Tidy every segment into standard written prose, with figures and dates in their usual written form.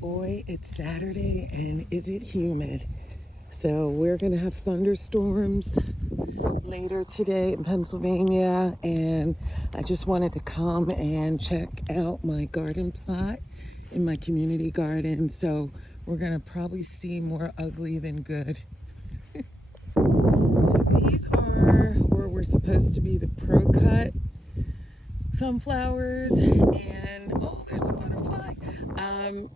Boy, it's Saturday and is it humid? So we're going to have thunderstorms later today in Pennsylvania, and I just wanted to come and check out my garden plot in my community garden. So we're going to probably see more ugly than good. So these are where we're supposed to be the Pro Cut sunflowers, and oh, there's a butterfly.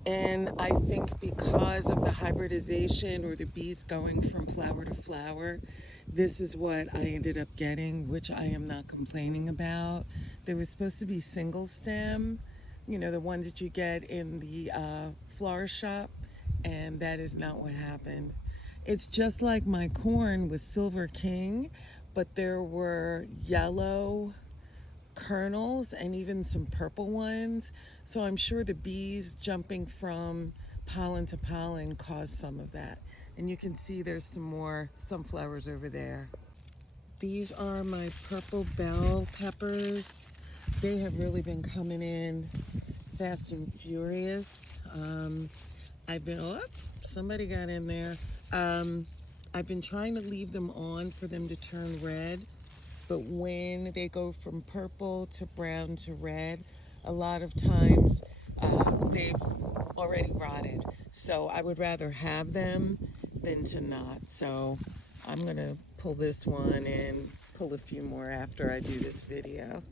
And I think because of the hybridization or the bees going from flower to flower, this is what I ended up getting, which I am not complaining about. There was supposed to be single stem, you know, the ones that you get in the florist shop, and that is not what happened. It's just like my corn with Silver King, but there were yellow kernels and even some purple ones. So I'm sure the bees jumping from pollen to pollen caused some of that. And you can see there's some more sunflowers over there. These are my purple bell peppers. They have really been coming in fast and furious. I've been, oh, somebody got in there. I've been trying to leave them on for them to turn red, but when they go from purple to brown to red, a lot of times they've already rotted. So I would rather have them than to not. So I'm gonna pull this one and pull a few more after I do this video.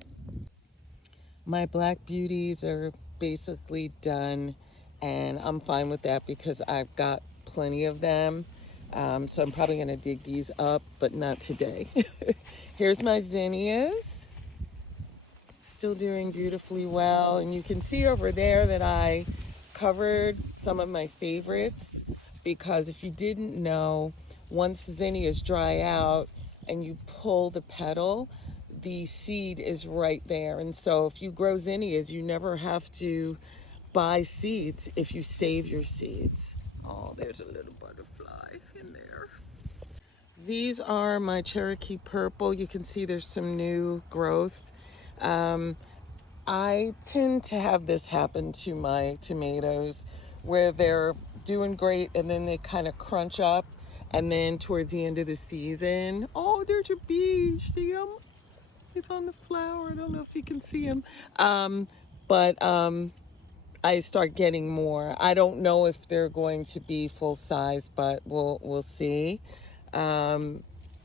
My black beauties are basically done, and I'm fine with that because I've got plenty of them. So I'm probably gonna dig these up, but not today. Here's my zinnias, still doing beautifully well. And you can see over there that I covered some of my favorites, because if you didn't know, once the zinnias dry out and you pull the petal, the seed is right there. And so if you grow zinnias, you never have to buy seeds if you save your seeds. Oh, there's a little butterfly in there. These are my Cherokee Purple. You can see there's some new growth. I tend to have this happen to my tomatoes, where they're doing great and then they kind of crunch up, and then towards the end of the season, oh, there's a bee. See him? It's on the flower. I don't know if you can see him. But I start getting more. I don't know if they're going to be full size, but we'll see.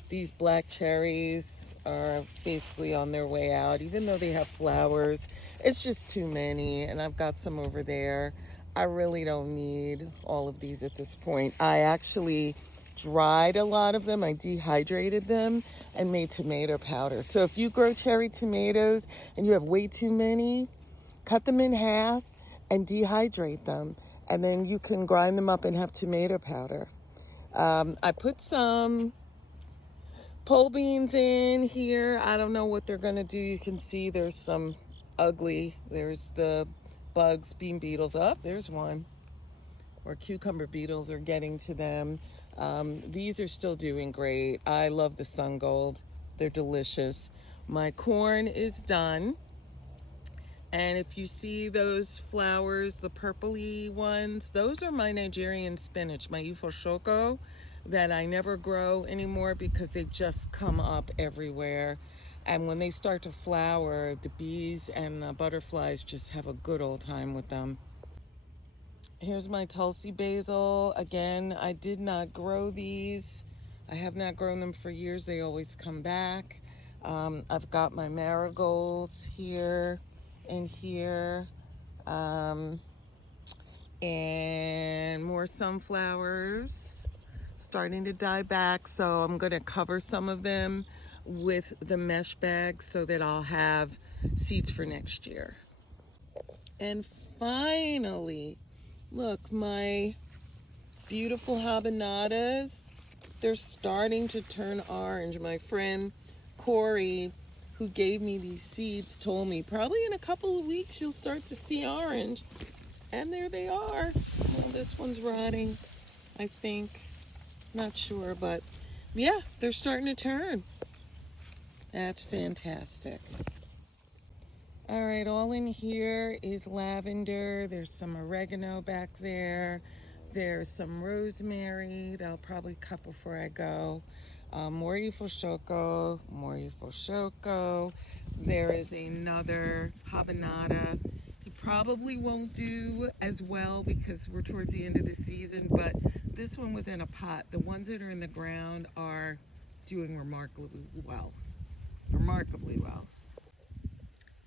These black cherries are basically on their way out, even though they have flowers. It's just too many, and I've got some over there. I really don't need all of these at this point. I actually dried a lot of them. I dehydrated them and made tomato powder. So if you grow cherry tomatoes and you have way too many, cut them in half and dehydrate them, and then you can grind them up and have tomato powder. I put some pole beans in here. I don't know what they're gonna do. You can see there's some ugly, there's the bugs, bean beetles. Up, there's one. Or cucumber beetles are getting to them. These are still doing great. I love the sun gold. They're delicious. My corn is done. And if you see those flowers, the purpley ones, those are my Nigerian spinach, my Ifo that I never grow anymore because they just come up everywhere. And when they start to flower, the bees and the butterflies just have a good old time with them. Here's my Tulsi basil. Again, I did not grow these. I have not grown them for years. They always come back. I've got my marigolds here and here, and more sunflowers starting to die back. So I'm going to cover some of them with the mesh bag so that I'll have seeds for next year. And finally, look, my beautiful habaneras, they're starting to turn orange. My friend Corey, who gave me these seeds, told me probably in a couple of weeks you'll start to see orange. And there they are. Well, this one's rotting, I think. Not sure, but yeah, they're starting to turn. That's fantastic. All right, all in here is lavender. There's some oregano back there. There's some rosemary that I'll probably cut before I go. Mori Foshoko, Mori Foshoko. There is another habanada. He probably won't do as well because we're towards the end of the season, but this one was in a pot. The ones that are in the ground are doing remarkably well. Remarkably well.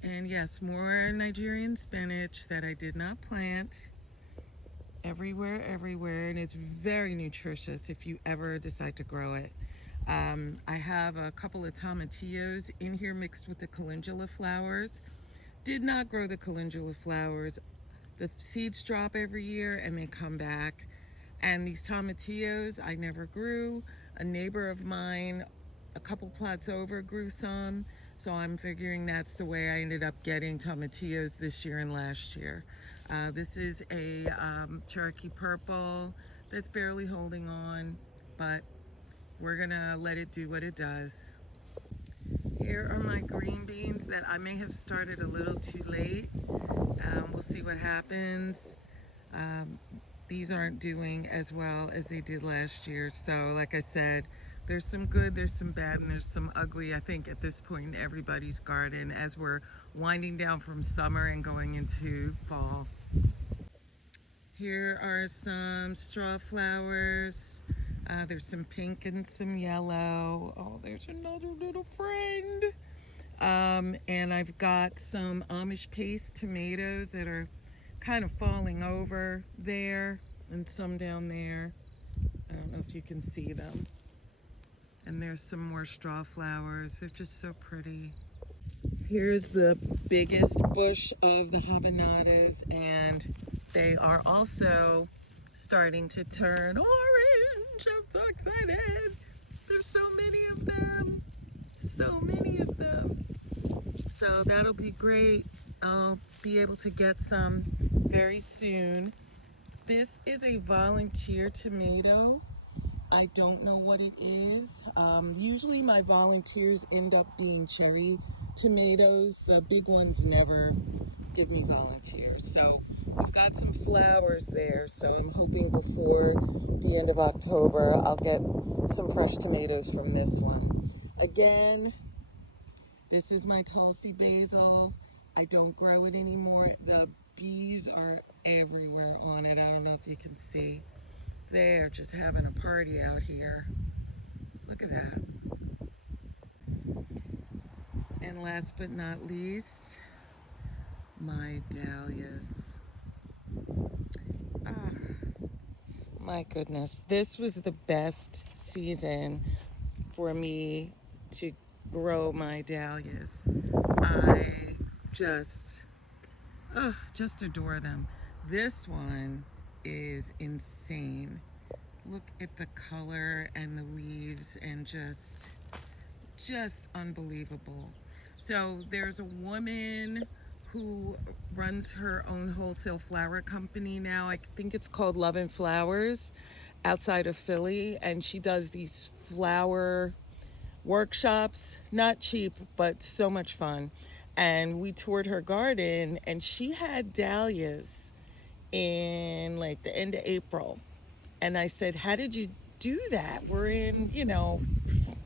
And yes, more Nigerian spinach that I did not plant. Everywhere, everywhere, and it's very nutritious if you ever decide to grow it. I have a couple of tomatillos in here mixed with the calendula flowers. Did not grow the calendula flowers. The seeds drop every year and they come back. And these tomatillos I never grew. A neighbor of mine, a couple plots over, grew some. So I'm figuring that's the way I ended up getting tomatillos this year and last year. This is a Cherokee Purple that's barely holding on, but we're gonna let it do what it does. Here are my green beans that I may have started a little too late. We'll see what happens. These aren't doing as well as they did last year. So like I said, there's some good, there's some bad, and there's some ugly, I think, at this point in everybody's garden as we're winding down from summer and going into fall. Here are some straw flowers. There's some pink and some yellow. Oh, there's another little friend. And I've got some Amish paste tomatoes that are kind of falling over there, and some down there. I don't know if you can see them. And there's some more straw flowers. They're just so pretty. Here's the biggest bush of the habanadas, and they are also starting to turn orange. I'm so excited. There's so many of them. So many of them. So that'll be great. I'll be able to get some very soon. This is a volunteer tomato. I don't know what it is. Usually my volunteers end up being cherry tomatoes. The big ones never give me volunteers. So we've got some flowers there. So I'm hoping before the end of October, I'll get some fresh tomatoes from this one. Again, this is my Tulsi basil. I don't grow it anymore. The bees are everywhere on it. I don't know if you can see. They're just having a party out here. Look at that. And last but not least, my dahlias. Ah, my goodness. This was the best season for me to grow my dahlias. I just adore them. This one is insane. Look at the color and the leaves, and just unbelievable. So there's a woman who runs her own wholesale flower company now. I think it's called Love and Flowers, outside of Philly, and she does these flower workshops, not cheap, but so much fun. And we toured her garden, and she had dahlias in like the end of April. And I said, how did you do that? We're in,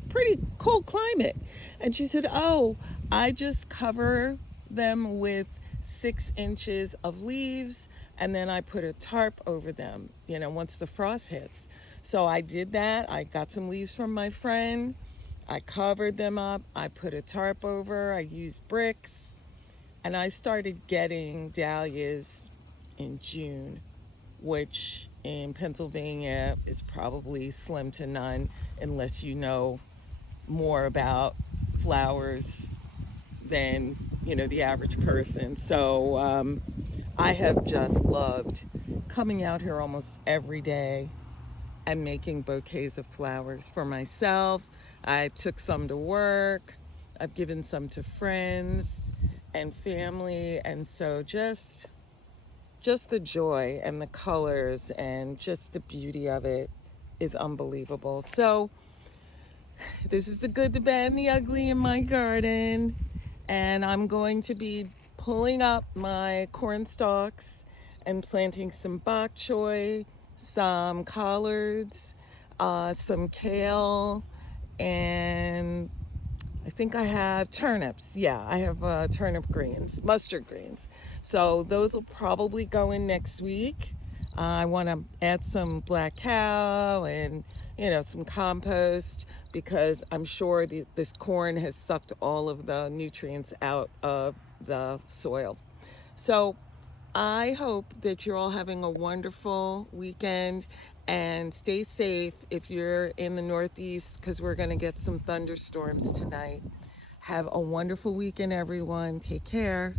pretty cold climate. And she said, oh, I just cover them with 6 inches of leaves, and then I put a tarp over them, once the frost hits. So I did that. I got some leaves from my friend. I covered them up. I put a tarp over. I used bricks. And I started getting dahlias in June, which in Pennsylvania is probably slim to none unless you know more about flowers than the average person. So I have just loved coming out here almost every day and making bouquets of flowers for myself. I took some to work. I've given some to friends and family, and so just the joy and the colors and just the beauty of it is unbelievable. So this is the good, the bad, and the ugly in my garden. And I'm going to be pulling up my corn stalks and planting some bok choy, some collards, some kale, and I think I have turnips. Yeah, I have turnip greens, mustard greens. So those will probably go in next week. I want to add some black cow and some compost because I'm sure this corn has sucked all of the nutrients out of the soil. So I hope that you're all having a wonderful weekend and stay safe if you're in the Northeast because we're going to get some thunderstorms tonight. Have a wonderful weekend, everyone. Take care.